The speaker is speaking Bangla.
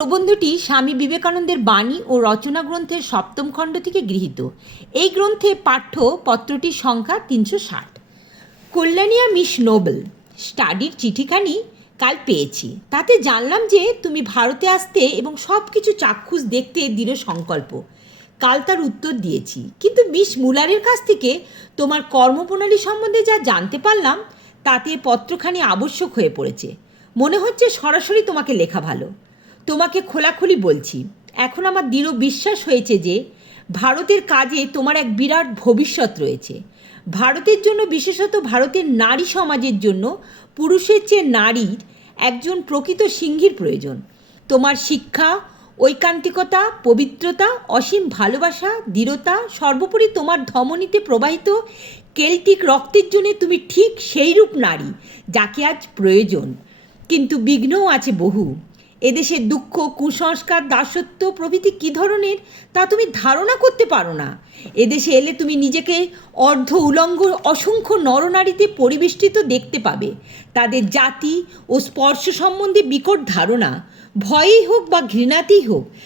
প্রবন্ধটি স্বামী বিবেকানন্দের বাণী ও রচনা গ্রন্থের সপ্তম খণ্ড থেকে গৃহীত। এই গ্রন্থে পাঠ্য পত্রটির সংখ্যা 360। কল্যাণিয়া মিস নোবেল স্টাডির চিঠিখানি কাল পেয়েছি। তাতে জানলাম যে তুমি ভারতে আসতে এবং সব কিছু চাক্ষুষ দেখতে দৃঢ় সংকল্প। কাল তার উত্তর দিয়েছি, কিন্তু মিস মুলারের কাছ থেকে তোমার কর্মপ্রণালী সম্বন্ধে যা জানতে পারলাম তাতে পত্রখানি আবশ্যক হয়ে পড়েছে। মনে হচ্ছে সরাসরি তোমাকে লেখা ভালো। তোমাকে খোলাখুলি বলছি, এখন আমার দৃঢ় বিশ্বাস হয়েছে যে ভারতের কাজে তোমার এক বিরাট ভবিষ্যৎ রয়েছে। ভারতের জন্য, বিশেষত ভারতের নারী সমাজের জন্য পুরুষের চেয়ে নারীর একজন প্রকৃত সিংহীর প্রয়োজন। তোমার শিক্ষা, ঐকান্তিকতা, পবিত্রতা, অসীম ভালোবাসা, দৃঢ়তা, সর্বোপরি তোমার ধমনীতে প্রবাহিত কেল্টিক রক্তের জন্য তুমি ঠিক সেইরূপ নারী যাকে আজ প্রয়োজন। কিন্তু বিঘ্নও আছে বহু। এদেশের দুঃখ, কুসংস্কার, দাসত্ব প্রভৃতি কী ধরনের তা তুমি ধারণা করতে পারো না। এদেশে এলে তুমি নিজেকে অর্ধ উলঙ্গ অসংখ্য নরনারীতে পরিবেষ্টিত দেখতে পাবে। তাদের জাতি ও স্পর্শ সম্বন্ধে বিকট ধারণা, ভয়েই হোক বা ঘৃণাতেই হোক,